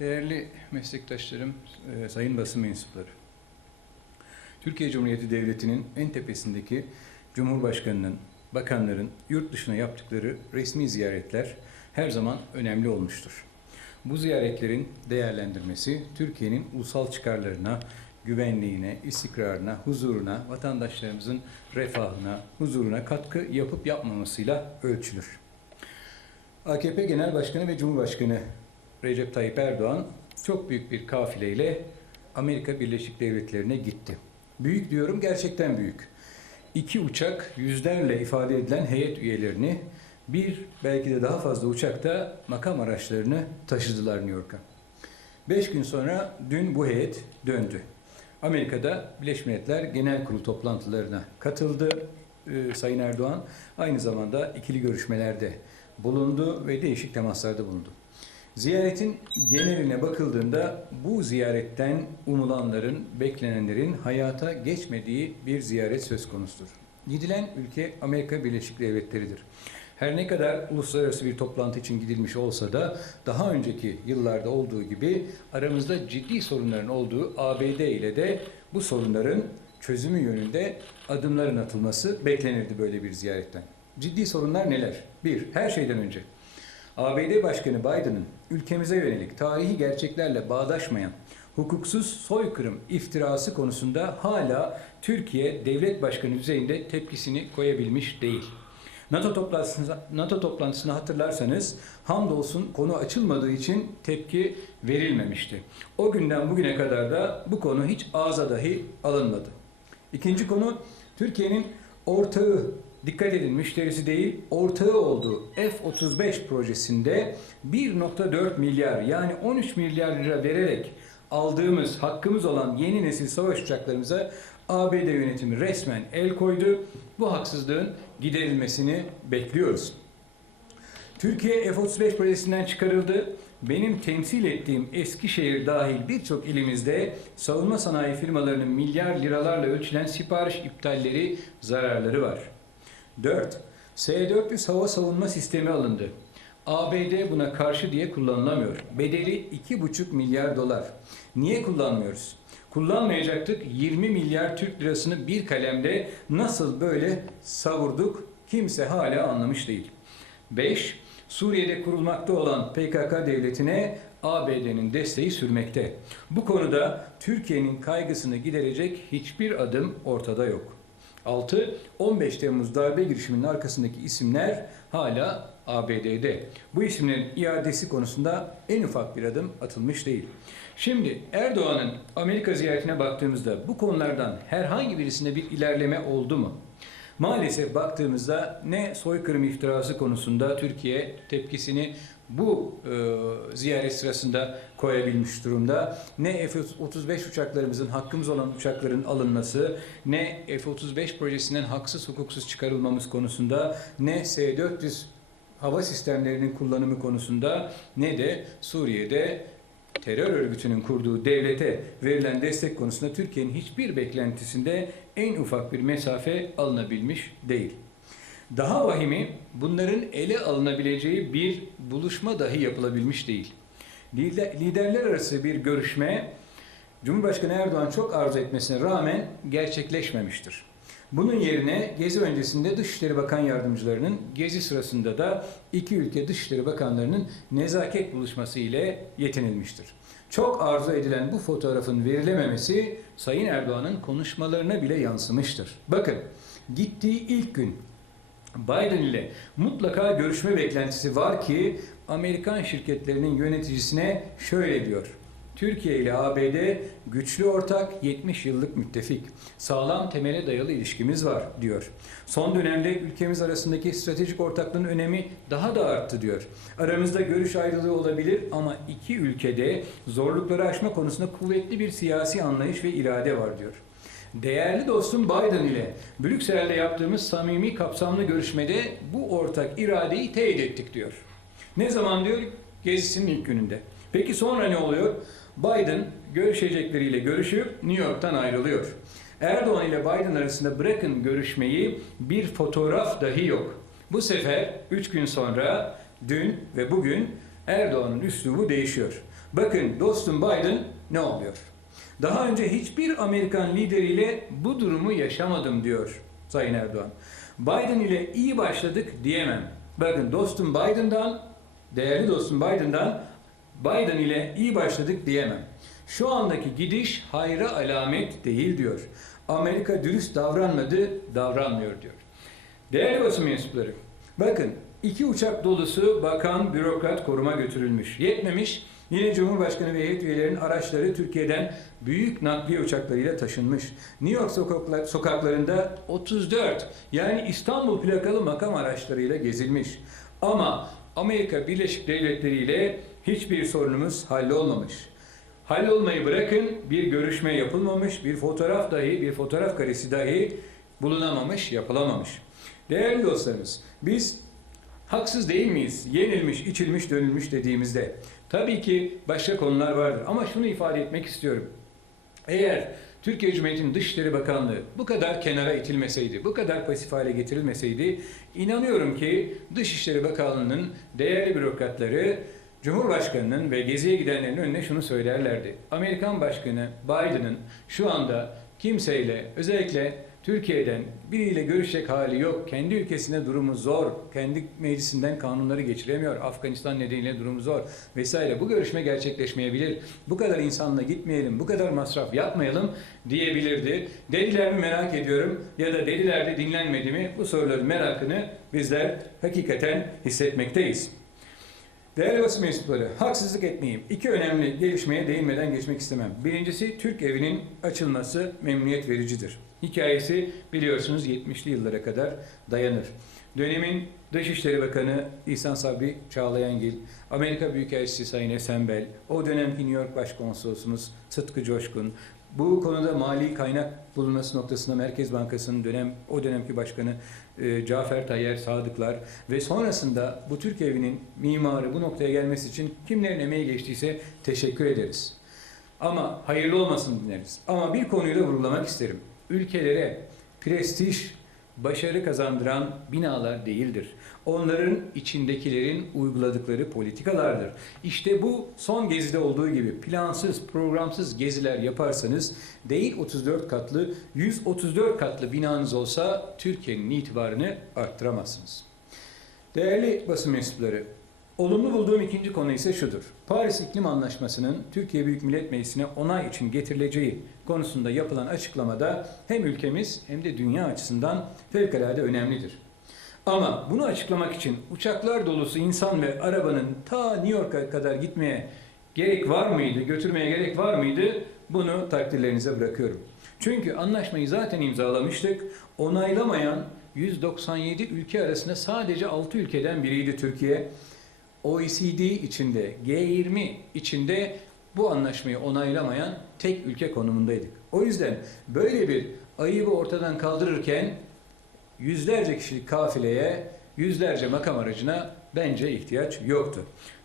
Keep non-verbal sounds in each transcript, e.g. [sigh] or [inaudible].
Değerli meslektaşlarım, e, sayın basın mensupları. Türkiye Cumhuriyeti Devleti'nin en tepesindeki Cumhurbaşkanı'nın, bakanların yurt dışına yaptıkları resmi ziyaretler her zaman önemli olmuştur. Bu ziyaretlerin değerlendirmesi Türkiye'nin ulusal çıkarlarına, güvenliğine, istikrarına, huzuruna, vatandaşlarımızın refahına, huzuruna katkı yapıp yapmamasıyla ölçülür. AKP Genel Başkanı ve Cumhurbaşkanı Recep Tayyip Erdoğan çok büyük bir kafileyle Amerika Birleşik Devletleri'ne gitti. Büyük diyorum gerçekten büyük. İki uçak yüzlerle ifade edilen heyet üyelerini bir belki de daha fazla uçakta makam araçlarını taşıdılar New York'a. Beş gün sonra dün bu heyet döndü. Amerika'da Birleşmiş Milletler Genel Kurulu toplantılarına katıldı e, Sayın Erdoğan. Aynı zamanda ikili görüşmelerde bulundu ve değişik temaslarda bulundu. Ziyaretin geneline bakıldığında bu ziyaretten umulanların, beklenenlerin hayata geçmediği bir ziyaret söz konusudur. Gidilen ülke Amerika Birleşik Devletleri'dir. Her ne kadar uluslararası bir toplantı için gidilmiş olsa da daha önceki yıllarda olduğu gibi aramızda ciddi sorunların olduğu ABD ile de bu sorunların çözümü yönünde adımların atılması beklenirdi böyle bir ziyaretten. Ciddi sorunlar neler? Bir, her şeyden önce ABD Başkanı Biden'ın ülkemize yönelik tarihi gerçeklerle bağdaşmayan hukuksuz soykırım iftirası konusunda hala Türkiye devlet başkanı düzeyinde tepkisini koyabilmiş değil. NATO toplantısına, NATO toplantısını hatırlarsanız hamdolsun konu açılmadığı için tepki verilmemişti. O günden bugüne kadar da bu konu hiç ağza dahi alınmadı. İkinci konu Türkiye'nin ortağı dikkat edin müşterisi değil ortağı olduğu F-35 projesinde 1.4 milyar yani 13 milyar lira vererek aldığımız hakkımız olan yeni nesil savaş uçaklarımıza ABD yönetimi resmen el koydu. Bu haksızlığın giderilmesini bekliyoruz. Türkiye F-35 projesinden çıkarıldı. Benim temsil ettiğim Eskişehir dahil birçok ilimizde savunma sanayi firmalarının milyar liralarla ölçülen sipariş iptalleri, zararları var. 4. S-400 hava savunma sistemi alındı. ABD buna karşı diye kullanılamıyor. Bedeli 2,5 milyar dolar. Niye kullanmıyoruz? Kullanmayacaktık 20 milyar Türk lirasını bir kalemde nasıl böyle savurduk kimse hala anlamış değil. 5. Suriye'de kurulmakta olan PKK devletine ABD'nin desteği sürmekte. Bu konuda Türkiye'nin kaygısını giderecek hiçbir adım ortada yok. 6. 15 Temmuz darbe girişiminin arkasındaki isimler hala ABD'de. Bu isimlerin iadesi konusunda en ufak bir adım atılmış değil. Şimdi Erdoğan'ın Amerika ziyaretine baktığımızda bu konulardan herhangi birisinde bir ilerleme oldu mu? Maalesef baktığımızda ne soykırım iftirası konusunda Türkiye tepkisini bu e, ziyaret sırasında koyabilmiş durumda. Ne F-35 uçaklarımızın hakkımız olan uçakların alınması, ne F-35 projesinden haksız hukuksuz çıkarılmamız konusunda, ne S-400 hava sistemlerinin kullanımı konusunda, ne de Suriye'de terör örgütünün kurduğu devlete verilen destek konusunda Türkiye'nin hiçbir beklentisinde en ufak bir mesafe alınabilmiş değil. Daha vahimi bunların ele alınabileceği bir buluşma dahi yapılabilmiş değil. Liderler arası bir görüşme Cumhurbaşkanı Erdoğan çok arzu etmesine rağmen gerçekleşmemiştir. Bunun yerine gezi öncesinde Dışişleri Bakan Yardımcılarının gezi sırasında da iki ülke Dışişleri Bakanlarının nezaket buluşması ile yetinilmiştir. Çok arzu edilen bu fotoğrafın verilememesi Sayın Erdoğan'ın konuşmalarına bile yansımıştır. Bakın gittiği ilk gün Biden ile mutlaka görüşme beklentisi var ki Amerikan şirketlerinin yöneticisine şöyle diyor. Türkiye ile ABD güçlü ortak 70 yıllık müttefik. Sağlam temele dayalı ilişkimiz var diyor. Son dönemde ülkemiz arasındaki stratejik ortaklığın önemi daha da arttı diyor. Aramızda görüş ayrılığı olabilir ama iki ülkede zorlukları aşma konusunda kuvvetli bir siyasi anlayış ve irade var diyor. Değerli dostum Biden ile Brüksel'de yaptığımız samimi kapsamlı görüşmede bu ortak iradeyi teyit ettik diyor. Ne zaman diyor? Gezisinin ilk gününde. Peki sonra ne oluyor? Biden görüşecekleriyle görüşüp New York'tan ayrılıyor. Erdoğan ile Biden arasında bırakın görüşmeyi bir fotoğraf dahi yok. Bu sefer 3 gün sonra dün ve bugün Erdoğan'ın üslubu değişiyor. Bakın dostum Biden ne oluyor? Daha önce hiçbir Amerikan lideriyle bu durumu yaşamadım diyor Sayın Erdoğan. Biden ile iyi başladık diyemem. Bakın dostum Biden'dan, değerli dostum Biden'dan Biden ile iyi başladık diyemem. Şu andaki gidiş hayra alamet değil diyor. Amerika dürüst davranmadı, davranmıyor diyor. Değerli basın mensupları, bakın iki uçak dolusu bakan, bürokrat koruma götürülmüş. Yetmemiş, yine Cumhurbaşkanı ve heyet üyelerinin araçları Türkiye'den büyük nakliye uçaklarıyla taşınmış. New York sokaklar, sokaklarında 34 yani İstanbul plakalı makam araçlarıyla gezilmiş. Ama Amerika Birleşik Devletleri ile hiçbir sorunumuz hallolmamış. Hallolmayı bırakın bir görüşme yapılmamış, bir fotoğraf dahi, bir fotoğraf karesi dahi bulunamamış, yapılamamış. Değerli dostlarımız, biz haksız değil miyiz? Yenilmiş, içilmiş, dönülmüş dediğimizde. Tabii ki başka konular vardır ama şunu ifade etmek istiyorum. Eğer Türkiye Cumhuriyeti'nin Dışişleri Bakanlığı bu kadar kenara itilmeseydi, bu kadar pasif hale getirilmeseydi, inanıyorum ki Dışişleri Bakanlığı'nın değerli bürokratları Cumhurbaşkanının ve geziye gidenlerin önüne şunu söylerlerdi. Amerikan Başkanı Biden'ın şu anda kimseyle özellikle Türkiye'den biriyle görüşecek hali yok. Kendi ülkesinde durumu zor. Kendi meclisinden kanunları geçiremiyor. Afganistan nedeniyle durumu zor vesaire. Bu görüşme gerçekleşmeyebilir. Bu kadar insanla gitmeyelim, bu kadar masraf yapmayalım diyebilirdi. Dediler mi merak ediyorum ya da dediler de dinlenmedi mi? Bu soruların merakını bizler hakikaten hissetmekteyiz. Değerli basın mensupları, haksızlık etmeyeyim. İki önemli gelişmeye değinmeden geçmek istemem. Birincisi Türk evinin açılması memnuniyet vericidir. Hikayesi biliyorsunuz 70'li yıllara kadar dayanır. Dönemin Dışişleri Bakanı İhsan Sabri Çağlayangil, Amerika Büyükelçisi Sayın Esenbel, o dönemki New York Başkonsolosumuz Sıtkı Coşkun, bu konuda mali kaynak bulunması noktasında Merkez Bankası'nın dönem o dönemki başkanı e, Cafer Tayyar Sadıklar ve sonrasında bu Türk evinin mimarı bu noktaya gelmesi için kimlerin emeği geçtiyse teşekkür ederiz. Ama hayırlı olmasın dinleriz. Ama bir konuyu da vurgulamak isterim. Ülkelere prestij, başarı kazandıran binalar değildir. Onların içindekilerin uyguladıkları politikalardır. İşte bu son gezide olduğu gibi plansız, programsız geziler yaparsanız değil 34 katlı, 134 katlı binanız olsa Türkiye'nin itibarını arttıramazsınız. Değerli basın mensupları, olumlu bulduğum ikinci konu ise şudur. Paris İklim Anlaşması'nın Türkiye Büyük Millet Meclisi'ne onay için getirileceği konusunda yapılan açıklamada hem ülkemiz hem de dünya açısından fevkalade önemlidir. Ama bunu açıklamak için uçaklar dolusu insan ve arabanın ta New York'a kadar gitmeye gerek var mıydı, götürmeye gerek var mıydı? Bunu takdirlerinize bırakıyorum. Çünkü anlaşmayı zaten imzalamıştık. Onaylamayan 197 ülke arasında sadece 6 ülkeden biriydi Türkiye. OECD içinde, G20 içinde bu anlaşmayı onaylamayan tek ülke konumundaydık. O yüzden böyle bir ayıbı ortadan kaldırırken yüzlerce kişilik kafileye, yüzlerce makam aracına bence ihtiyaç yoktu.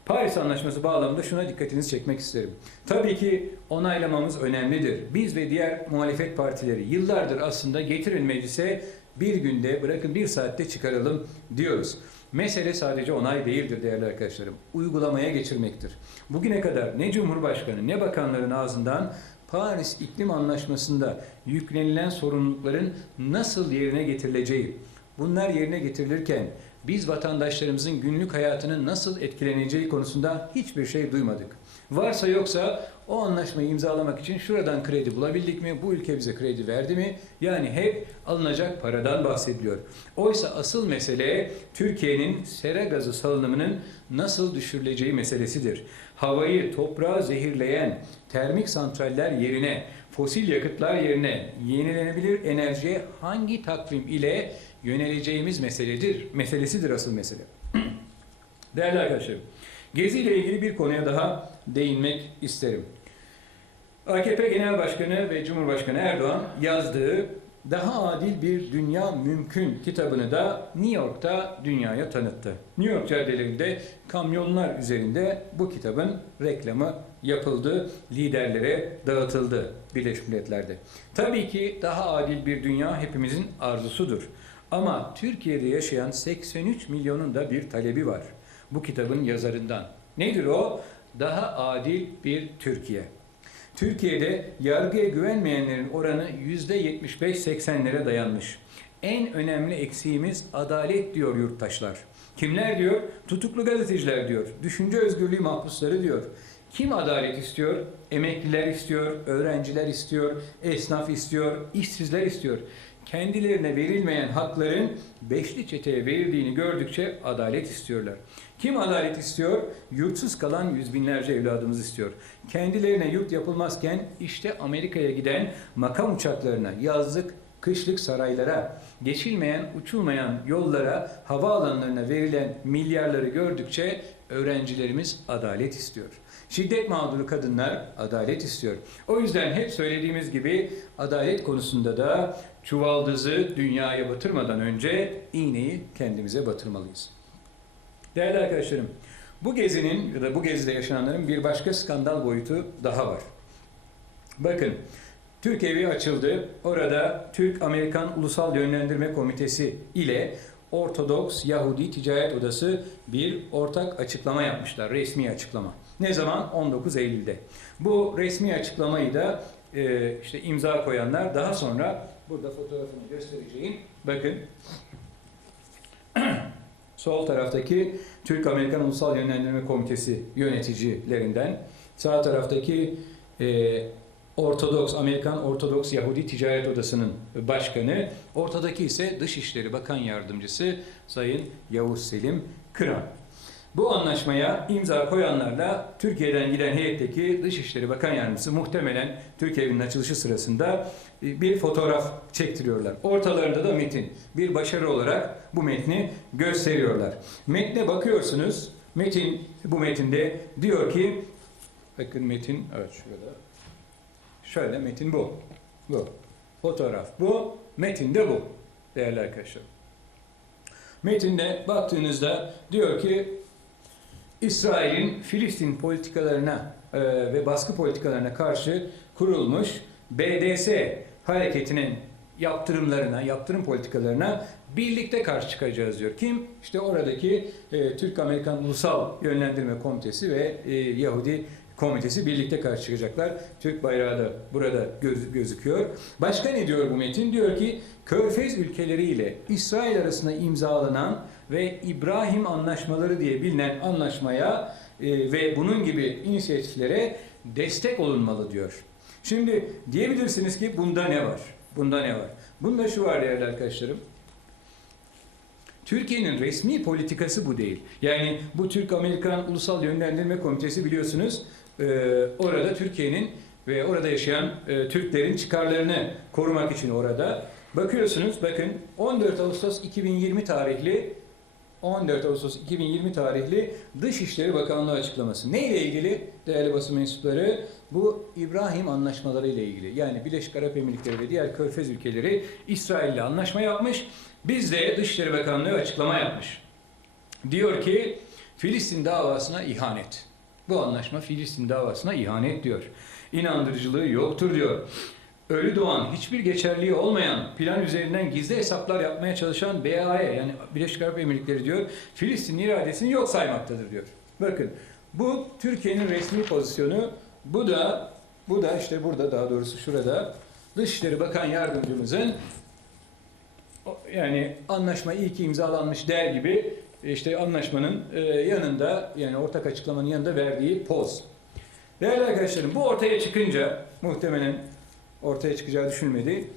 Paris Anlaşması bağlamında şuna dikkatinizi çekmek isterim. Tabii ki onaylamamız önemlidir. Biz ve diğer muhalefet partileri yıllardır aslında getirin meclise bir günde bırakın bir saatte çıkaralım diyoruz. Mesele sadece onay değildir değerli arkadaşlarım. Uygulamaya geçirmektir. Bugüne kadar ne Cumhurbaşkanı ne bakanların ağzından Paris İklim Anlaşması'nda yüklenilen sorumlulukların nasıl yerine getirileceği, bunlar yerine getirilirken biz vatandaşlarımızın günlük hayatının nasıl etkileneceği konusunda hiçbir şey duymadık. Varsa yoksa o anlaşmayı imzalamak için şuradan kredi bulabildik mi? Bu ülke bize kredi verdi mi? Yani hep alınacak paradan bahsediliyor. Oysa asıl mesele Türkiye'nin sera gazı salınımının nasıl düşürüleceği meselesidir. Havayı, toprağı zehirleyen termik santraller yerine, fosil yakıtlar yerine yenilenebilir enerjiye hangi takvim ile yöneleceğimiz meseledir. Meselesidir asıl mesele. [clears throat] Değerli arkadaşlarım, Gezi ile ilgili bir konuya daha değinmek isterim. AKP Genel Başkanı ve Cumhurbaşkanı Erdoğan yazdığı Daha Adil Bir Dünya Mümkün kitabını da New York'ta dünyaya tanıttı. New York caddelerinde kamyonlar üzerinde bu kitabın reklamı yapıldı, liderlere dağıtıldı Birleşmiş Milletler'de. Tabii ki daha adil bir dünya hepimizin arzusudur. Ama Türkiye'de yaşayan 83 milyonun da bir talebi var. Bu kitabın yazarından, Nedir o? Daha adil bir Türkiye. Türkiye'de yargıya güvenmeyenlerin oranı %75-80'lere dayanmış. En önemli eksiğimiz adalet diyor yurttaşlar. Kimler diyor? Tutuklu gazeteciler diyor. Düşünce özgürlüğü mahpusları diyor. Kim adalet istiyor? Emekliler istiyor, öğrenciler istiyor, esnaf istiyor, işsizler istiyor. Kendilerine verilmeyen hakların beşli çeteye verildiğini gördükçe adalet istiyorlar. Kim adalet istiyor? Yurtsuz kalan yüz binlerce evladımız istiyor. Kendilerine yurt yapılmazken işte Amerika'ya giden makam uçaklarına, yazlık, kışlık saraylara, geçilmeyen, uçulmayan yollara, havaalanlarına verilen milyarları gördükçe öğrencilerimiz adalet istiyor. Şiddet mağduru kadınlar adalet istiyor. O yüzden hep söylediğimiz gibi adalet konusunda da çuvaldızı dünyaya batırmadan önce iğneyi kendimize batırmalıyız. Değerli arkadaşlarım, bu gezinin ya da bu gezide yaşananların bir başka skandal boyutu daha var. Bakın, Türk evi açıldı. Orada Türk-Amerikan Ulusal Yönlendirme Komitesi ile Ortodoks Yahudi Ticaret Odası bir ortak açıklama yapmışlar. Resmi açıklama. Ne zaman? 19 Eylül'de. Bu resmi açıklamayı da e, işte imza koyanlar daha sonra burada fotoğrafını göstereceğim. Bakın [clears throat] sol taraftaki Türk-Amerikan Ulusal Yönlendirme Komitesi yöneticilerinden, sağ taraftaki e, Ortodoks, Amerikan Ortodoks Yahudi Ticaret Odası'nın başkanı, ortadaki ise Dışişleri Bakan Yardımcısı Sayın Yavuz Selim Kıran. Bu anlaşmaya imza koyanlarla Türkiye'den giden heyetteki Dışişleri Bakan Yardımcısı muhtemelen Türkiye evinin açılışı sırasında e, bir fotoğraf çektiriyorlar. Ortalarında da metin. Bir başarı olarak bu metni gösteriyorlar. Metne bakıyorsunuz. Metin bu metinde diyor ki bakın metin evet şurada. Şöyle metin bu. Bu. Fotoğraf bu. Metin de bu. Değerli arkadaşlar. Metinde baktığınızda diyor ki İsrail'in Filistin politikalarına e, ve baskı politikalarına karşı kurulmuş BDS hareketinin yaptırımlarına, yaptırım politikalarına birlikte karşı çıkacağız diyor. Kim? İşte oradaki e, Türk-Amerikan Ulusal Yönlendirme Komitesi ve e, Yahudi Komitesi birlikte karşı çıkacaklar. Türk bayrağı da burada göz, gözüküyor. Başka ne diyor bu metin? Diyor ki Körfez ülkeleriyle İsrail arasında imzalanan ve İbrahim anlaşmaları diye bilinen anlaşmaya e, ve bunun gibi inisiyatiflere destek olunmalı diyor. Şimdi diyebilirsiniz ki bunda ne var? Bunda ne var? Bunda şu var değerli arkadaşlarım. Türkiye'nin resmi politikası bu değil. Yani bu Türk-Amerikan Ulusal Yönlendirme Komitesi biliyorsunuz orada Türkiye'nin ve orada yaşayan e, Türklerin çıkarlarını korumak için orada. Bakıyorsunuz bakın 14 Ağustos 2020 tarihli 14 Ağustos 2020 tarihli Dışişleri Bakanlığı açıklaması. Ne ile ilgili değerli basın mensupları? Bu İbrahim anlaşmaları ile ilgili. Yani Birleşik Arap Emirlikleri ve diğer körfez ülkeleri İsrail ile anlaşma yapmış. Biz de Dışişleri Bakanlığı açıklama yapmış. Diyor ki Filistin davasına ihanet. Bu anlaşma Filistin davasına ihanet diyor. İnandırıcılığı yoktur diyor. Ölü doğan, hiçbir geçerliği olmayan, plan üzerinden gizli hesaplar yapmaya çalışan BAE yani Birleşik Arap Emirlikleri diyor, Filistin iradesini yok saymaktadır diyor. Bakın bu Türkiye'nin resmi pozisyonu. Bu da bu da işte burada daha doğrusu şurada Dışişleri Bakan Yardımcımızın yani anlaşma iyi ki imzalanmış der gibi işte anlaşmanın e, yanında yani ortak açıklamanın yanında verdiği poz. Değerli arkadaşlarım bu ortaya çıkınca muhtemelen ortaya çıkacağı düşünmedi.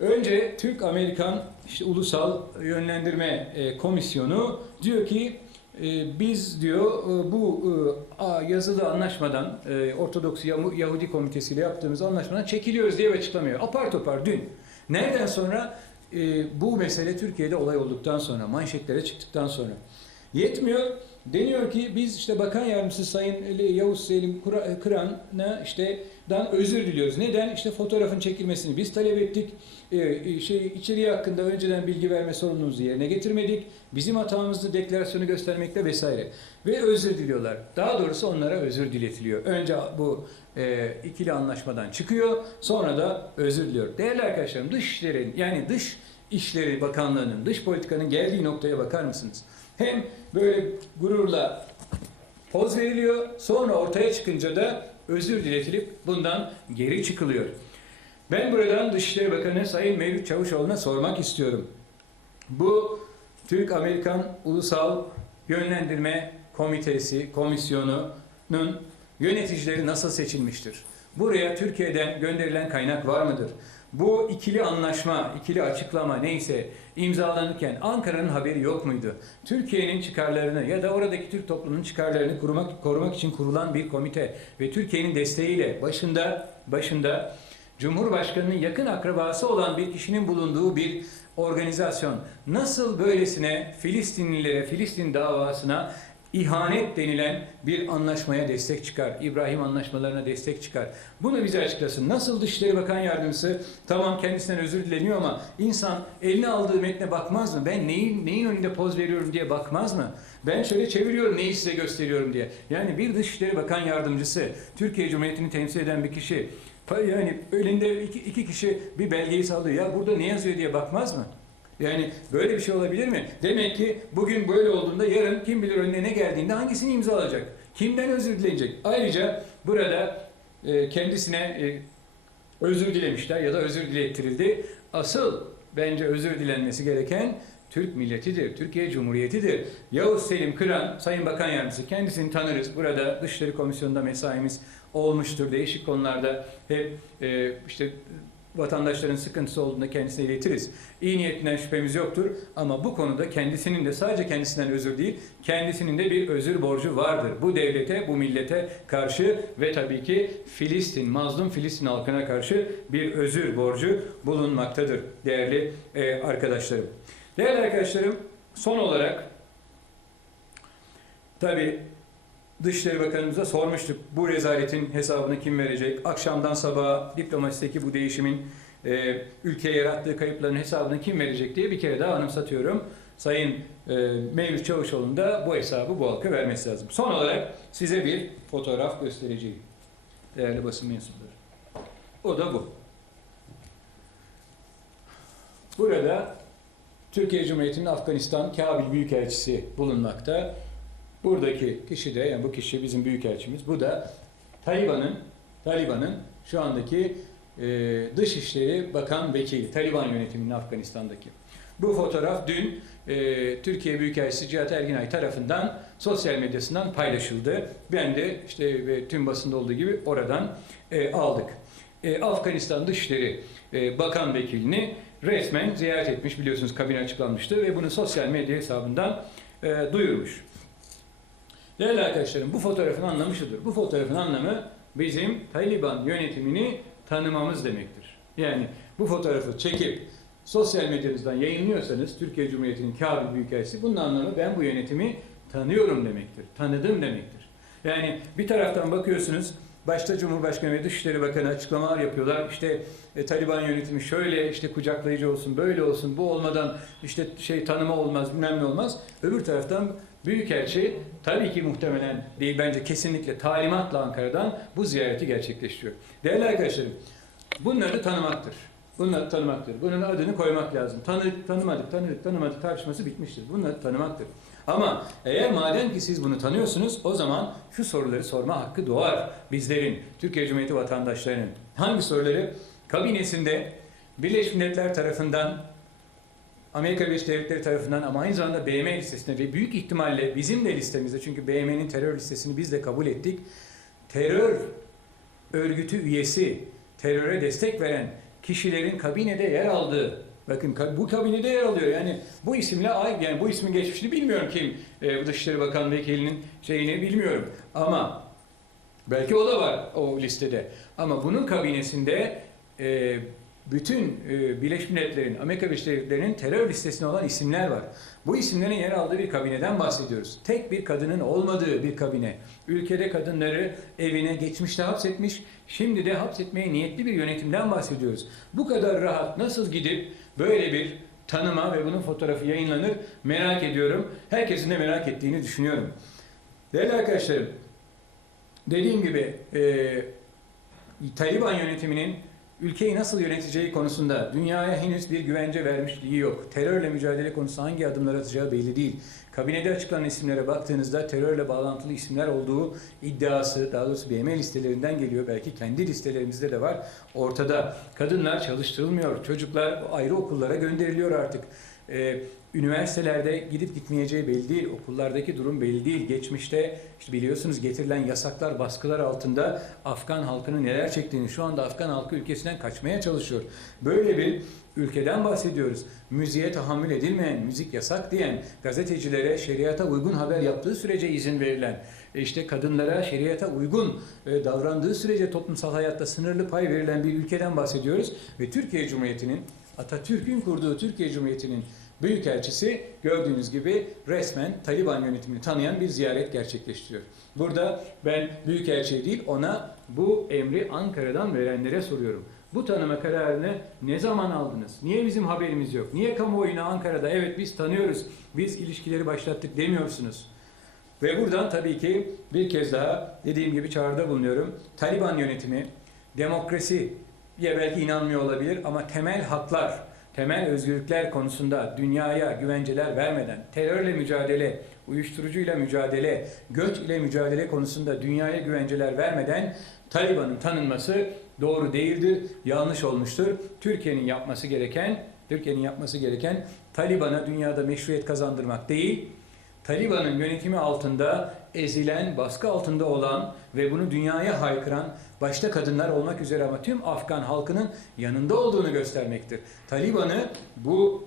Önce Türk-Amerikan işte Ulusal Yönlendirme e, Komisyonu diyor ki e, biz diyor bu e, yazılı anlaşmadan Ortodoks Yahu- Yahudi Komitesi ile yaptığımız anlaşmadan çekiliyoruz diye bir açıklama yapıyor. Apar topar dün. Nereden sonra? E, bu mesele Türkiye'de olay olduktan sonra, manşetlere çıktıktan sonra. Yetmiyor. Deniyor ki biz işte Bakan Yardımcısı Sayın Yavuz Selim Kıran'a işte dan özür diliyoruz. Neden? İşte fotoğrafın çekilmesini biz talep ettik. Ee, şey içeriği hakkında önceden bilgi verme sorunumuzu yerine getirmedik. Bizim hatamızı deklarasyonu göstermekle vesaire. Ve özür diliyorlar. Daha doğrusu onlara özür diletiliyor. Önce bu e, ikili anlaşmadan çıkıyor. Sonra da özür diliyor. Değerli arkadaşlarım dışişlerin yani dış İşleri Bakanlığı'nın, dış politikanın geldiği noktaya bakar mısınız? Hem böyle gururla poz veriliyor. Sonra ortaya çıkınca da özür diletilip bundan geri çıkılıyor. Ben buradan Dışişleri Bakanı Sayın Mevlüt Çavuşoğlu'na sormak istiyorum. Bu Türk-Amerikan Ulusal Yönlendirme Komitesi, Komisyonu'nun yöneticileri nasıl seçilmiştir? Buraya Türkiye'den gönderilen kaynak var mıdır? Bu ikili anlaşma, ikili açıklama neyse imzalanırken Ankara'nın haberi yok muydu? Türkiye'nin çıkarlarını ya da oradaki Türk toplumunun çıkarlarını korumak, korumak için kurulan bir komite ve Türkiye'nin desteğiyle başında başında Cumhurbaşkanının yakın akrabası olan bir kişinin bulunduğu bir organizasyon nasıl böylesine Filistinlilere, Filistin davasına ihanet denilen bir anlaşmaya destek çıkar. İbrahim anlaşmalarına destek çıkar. Bunu bize açıklasın. Nasıl Dışişleri Bakan Yardımcısı tamam kendisinden özür dileniyor ama insan eline aldığı metne bakmaz mı? Ben neyin neyin önünde poz veriyorum diye bakmaz mı? Ben şöyle çeviriyorum neyi size gösteriyorum diye. Yani bir Dışişleri Bakan Yardımcısı, Türkiye Cumhuriyeti'ni temsil eden bir kişi yani elinde iki, iki kişi bir belgeyi sallıyor. Ya burada ne yazıyor diye bakmaz mı? Yani böyle bir şey olabilir mi? Demek ki bugün böyle olduğunda yarın kim bilir önüne ne geldiğinde hangisini imzalayacak? Kimden özür dileyecek? Ayrıca burada e, kendisine e, özür dilemişler ya da özür dilettirildi. Asıl bence özür dilenmesi gereken Türk milletidir, Türkiye Cumhuriyeti'dir. Yavuz Selim Kıran, Sayın Bakan Yardımcısı kendisini tanırız. Burada Dışişleri Komisyonu'nda mesaimiz olmuştur. Değişik konularda hep e, işte vatandaşların sıkıntısı olduğunda kendisine iletiriz. İyi niyetinden şüphemiz yoktur ama bu konuda kendisinin de sadece kendisinden özür değil, kendisinin de bir özür borcu vardır. Bu devlete, bu millete karşı ve tabii ki Filistin, mazlum Filistin halkına karşı bir özür borcu bulunmaktadır değerli e, arkadaşlarım. Değerli arkadaşlarım, son olarak tabii Dışişleri Bakanımıza sormuştuk. Bu rezaletin hesabını kim verecek? Akşamdan sabaha diplomasideki bu değişimin e, ülkeye yarattığı kayıpların hesabını kim verecek diye bir kere daha anımsatıyorum. Sayın e, Mevlüt Çavuşoğlu'nun da bu hesabı bu halka vermesi lazım. Son olarak size bir fotoğraf göstereceğim. Değerli basın mensupları. O da bu. Burada Türkiye Cumhuriyeti'nin Afganistan Kabil Büyükelçisi bulunmakta. Buradaki kişi de, yani bu kişi bizim büyükelçimiz. Bu da Taliban'ın Taliban'ın şu andaki e, Dışişleri Bakan Vekili, Taliban yönetiminin Afganistan'daki. Bu fotoğraf dün e, Türkiye Büyükelçisi Cihat Erginay tarafından sosyal medyasından paylaşıldı. Ben de işte ve tüm basında olduğu gibi oradan e, aldık. E, Afganistan Dışişleri e, Bakan Vekilini resmen ziyaret etmiş biliyorsunuz kabine açıklanmıştı ve bunu sosyal medya hesabından e, duyurmuş. Değerli arkadaşlarım bu fotoğrafın anlamı şudur. Bu fotoğrafın anlamı bizim Taliban yönetimini tanımamız demektir. Yani bu fotoğrafı çekip sosyal medyanızdan yayınlıyorsanız Türkiye Cumhuriyeti'nin Kabil Büyükelçisi bunun anlamı ben bu yönetimi tanıyorum demektir. Tanıdım demektir. Yani bir taraftan bakıyorsunuz başta Cumhurbaşkanı ve Dışişleri Bakanı açıklamalar yapıyorlar. İşte e, Taliban yönetimi şöyle işte kucaklayıcı olsun, böyle olsun, bu olmadan işte şey tanıma olmaz, bilmem ne olmaz. Öbür taraftan Büyükelçi tabii ki muhtemelen değil bence kesinlikle talimatla Ankara'dan bu ziyareti gerçekleştiriyor. Değerli arkadaşlarım, bunları tanımaktır. Bunları tanımaktır. Bunun adını koymak lazım. Tanı, tanımadık, tanıdık, tanımadık tartışması bitmiştir. Bunları tanımaktır. Ama eğer madem ki siz bunu tanıyorsunuz o zaman şu soruları sorma hakkı doğar bizlerin, Türkiye Cumhuriyeti vatandaşlarının. Hangi soruları? Kabinesinde Birleşmiş Milletler tarafından Amerika Birleşik Devletleri tarafından ama aynı zamanda BM listesinde ve büyük ihtimalle bizim de listemizde çünkü BM'nin terör listesini biz de kabul ettik. Terör örgütü üyesi, teröre destek veren kişilerin kabinede yer aldığı Bakın bu kabinede yer alıyor. Yani bu isimle yani bu ismin geçmişini bilmiyorum kim. E, Dışişleri Bakan Vekilinin şeyini bilmiyorum. Ama belki o da var o listede. Ama bunun kabinesinde e, bütün e, Birleşmiş Milletler'in, Amerika Birleşik Devletleri'nin terör listesine olan isimler var. Bu isimlerin yer aldığı bir kabineden bahsediyoruz. Tek bir kadının olmadığı bir kabine. Ülkede kadınları evine geçmişte hapsetmiş, şimdi de hapsetmeye niyetli bir yönetimden bahsediyoruz. Bu kadar rahat nasıl gidip böyle bir tanıma ve bunun fotoğrafı yayınlanır merak ediyorum. Herkesin de merak ettiğini düşünüyorum. Değerli arkadaşlarım, dediğim gibi e, Taliban yönetiminin ülkeyi nasıl yöneteceği konusunda dünyaya henüz bir güvence vermişliği yok. Terörle mücadele konusu hangi adımlar atacağı belli değil. Kabinede açıklanan isimlere baktığınızda terörle bağlantılı isimler olduğu iddiası, daha doğrusu BM listelerinden geliyor. Belki kendi listelerimizde de var. Ortada kadınlar çalıştırılmıyor. Çocuklar ayrı okullara gönderiliyor artık. Ee, üniversitelerde gidip gitmeyeceği belli değil. Okullardaki durum belli değil. Geçmişte işte biliyorsunuz getirilen yasaklar, baskılar altında Afgan halkının neler çektiğini, şu anda Afgan halkı ülkesinden kaçmaya çalışıyor. Böyle bir ülkeden bahsediyoruz. Müziğe tahammül edilmeyen, müzik yasak diyen, gazetecilere şeriata uygun haber yaptığı sürece izin verilen, e işte kadınlara şeriata uygun e, davrandığı sürece toplumsal hayatta sınırlı pay verilen bir ülkeden bahsediyoruz. Ve Türkiye Cumhuriyeti'nin, Atatürk'ün kurduğu Türkiye Cumhuriyeti'nin Büyükelçisi gördüğünüz gibi resmen Taliban yönetimini tanıyan bir ziyaret gerçekleştiriyor. Burada ben Büyükelçiye değil ona bu emri Ankara'dan verenlere soruyorum. Bu tanıma kararını ne zaman aldınız? Niye bizim haberimiz yok? Niye kamuoyuna Ankara'da evet biz tanıyoruz, biz ilişkileri başlattık demiyorsunuz? Ve buradan tabii ki bir kez daha dediğim gibi çağrıda bulunuyorum. Taliban yönetimi demokrasiye belki inanmıyor olabilir ama temel haklar, temel özgürlükler konusunda dünyaya güvenceler vermeden, terörle mücadele, uyuşturucuyla mücadele, göç ile mücadele konusunda dünyaya güvenceler vermeden Taliban'ın tanınması doğru değildir, yanlış olmuştur. Türkiye'nin yapması gereken, Türkiye'nin yapması gereken Taliban'a dünyada meşruiyet kazandırmak değil, Taliban'ın yönetimi altında ezilen, baskı altında olan ve bunu dünyaya haykıran başta kadınlar olmak üzere ama tüm Afgan halkının yanında olduğunu göstermektir. Taliban'ı bu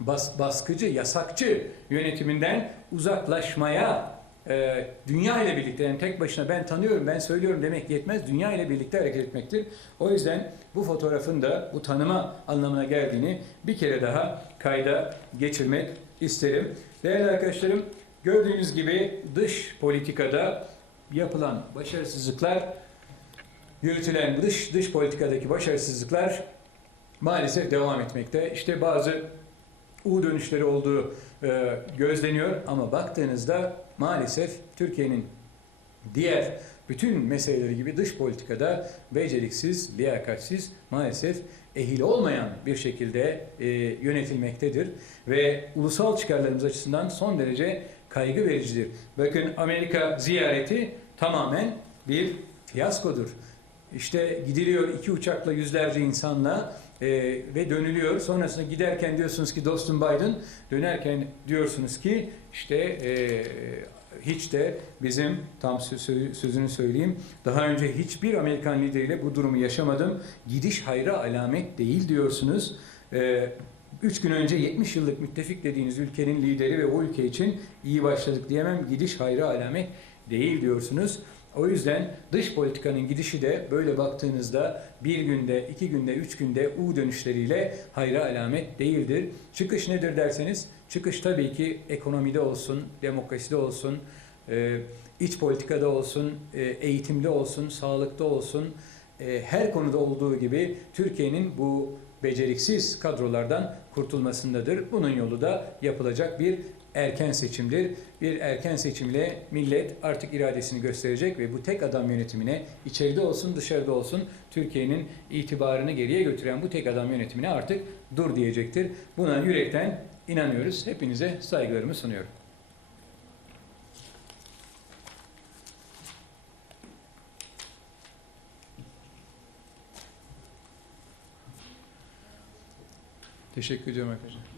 bas, baskıcı, yasakçı yönetiminden uzaklaşmaya e, dünya ile birlikte yani tek başına ben tanıyorum, ben söylüyorum demek yetmez. Dünya ile birlikte hareket etmektir. O yüzden bu fotoğrafın da bu tanıma anlamına geldiğini bir kere daha kayda geçirmek isterim. Değerli arkadaşlarım, gördüğünüz gibi dış politikada yapılan başarısızlıklar, yürütülen dış dış politikadaki başarısızlıklar maalesef devam etmekte. İşte bazı U dönüşleri olduğu e, gözleniyor ama baktığınızda maalesef Türkiye'nin diğer bütün meseleleri gibi dış politikada beceriksiz, liyakatsiz, maalesef ehil olmayan bir şekilde e, yönetilmektedir ve ulusal çıkarlarımız açısından son derece kaygı vericidir. Bakın Amerika ziyareti tamamen bir fiyaskodur. İşte gidiliyor iki uçakla yüzlerce insanla e, ve dönülüyor. Sonrasında giderken diyorsunuz ki dostum Biden, dönerken diyorsunuz ki işte e, hiç de bizim tam sö- sözünü söyleyeyim daha önce hiçbir Amerikan lideriyle bu durumu yaşamadım. Gidiş hayra alamet değil diyorsunuz. E, Üç gün önce 70 yıllık müttefik dediğiniz ülkenin lideri ve o ülke için iyi başladık diyemem. Gidiş hayra alamet değil diyorsunuz. O yüzden dış politikanın gidişi de böyle baktığınızda bir günde, iki günde, üç günde U dönüşleriyle hayra alamet değildir. Çıkış nedir derseniz, çıkış tabii ki ekonomide olsun, demokraside olsun, e, iç politikada olsun, e, eğitimde olsun, sağlıkta olsun, e, her konuda olduğu gibi Türkiye'nin bu beceriksiz kadrolardan kurtulmasındadır. Bunun yolu da yapılacak bir erken seçimdir. Bir erken seçimle millet artık iradesini gösterecek ve bu tek adam yönetimine içeride olsun dışarıda olsun Türkiye'nin itibarını geriye götüren bu tek adam yönetimine artık dur diyecektir. Buna yürekten inanıyoruz. Hepinize saygılarımı sunuyorum. Teşekkür ediyorum arkadaşlar.